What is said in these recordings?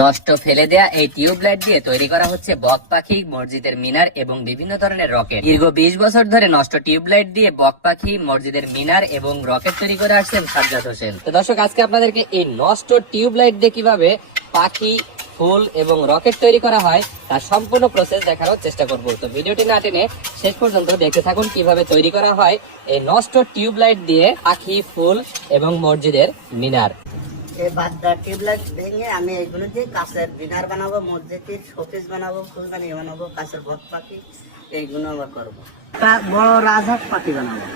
নষ্ট ফেলে দেয়া এই টিউবলাইট দিয়ে তৈরি করা হচ্ছে বক পাখি, মসজিদের মিনার এবং বিভিন্ন ধরনের রকেট। দীর্ঘ 20 বছর ধরে নষ্ট টিউবলাইট দিয়ে বক পাখি, মসজিদের মিনার এবং রকেট তৈরি করে আসছেন সাজ্জাদ হোসেন। তো দর্শক, আজকে আপনাদেরকে এই নষ্ট টিউবলাইট দিয়ে কিভাবে পাখি, ফুল এবং রকেট তৈরি করা হয় তার সম্পূর্ণ প্রসেস দেখানোর চেষ্টা করব। তো ভিডিওটি না টেনে শেষ পর্যন্ত দেখতে থাকুন কিভাবে তৈরি করা হয় এই নষ্ট টিউবলাইট দিয়ে পাখি, ফুল এবং মসজিদের মিনার। এই বাদদা টিউবলাইট ভেঙে আমি এইগুলো দিয়ে কাঁচের মিনার বানাবো, মসজিদের শোপিস বানাবো, ফুলদানি বানাবো, কাঁচের বক পাখি এইগুলো আবার করবো। বড় রাজহাঁস পাখি বানাবো।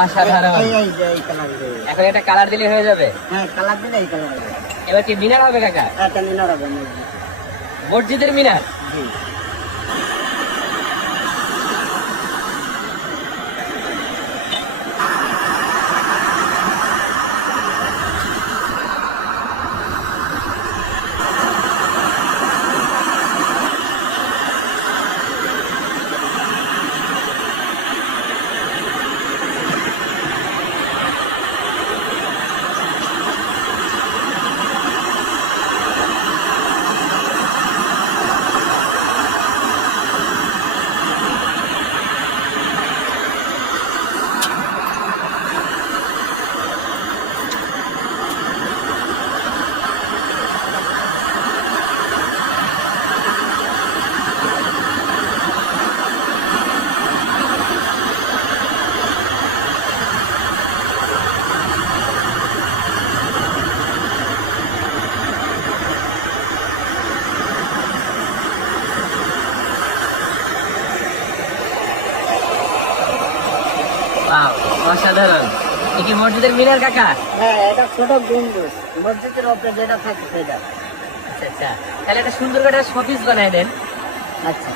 অসাধারণ। এখন এটা কালার দিলে হয়ে যাবে? হ্যাঁ, কালার দিলে এই কালার হবে। এবার কি মিনার হবে কাকা? এটা মিনার হবে, মসজিদের মিনার। জি। অসাধারণ। এ কি মসজিদের মিনার কাকা? হ্যাঁ, এটা ছোট গম্বুজ, মসজিদের উপরে যেটা থাকে সেটা। আচ্ছা আচ্ছা, তাহলে একটা সুন্দর করে শোপিস বানাই দেন। আচ্ছা।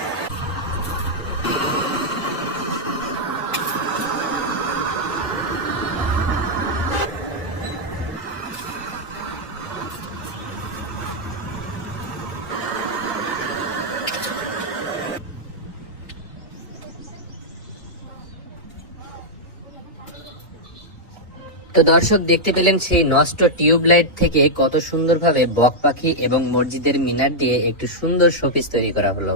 তো দর্শক, দেখতে পেলেন সেই নষ্ট টিউবলাইট থেকে কত সুন্দরভাবে বক পাখি এবং মসজিদের মিনার দিয়ে একটু সুন্দর শোপিস তৈরি করা হলো।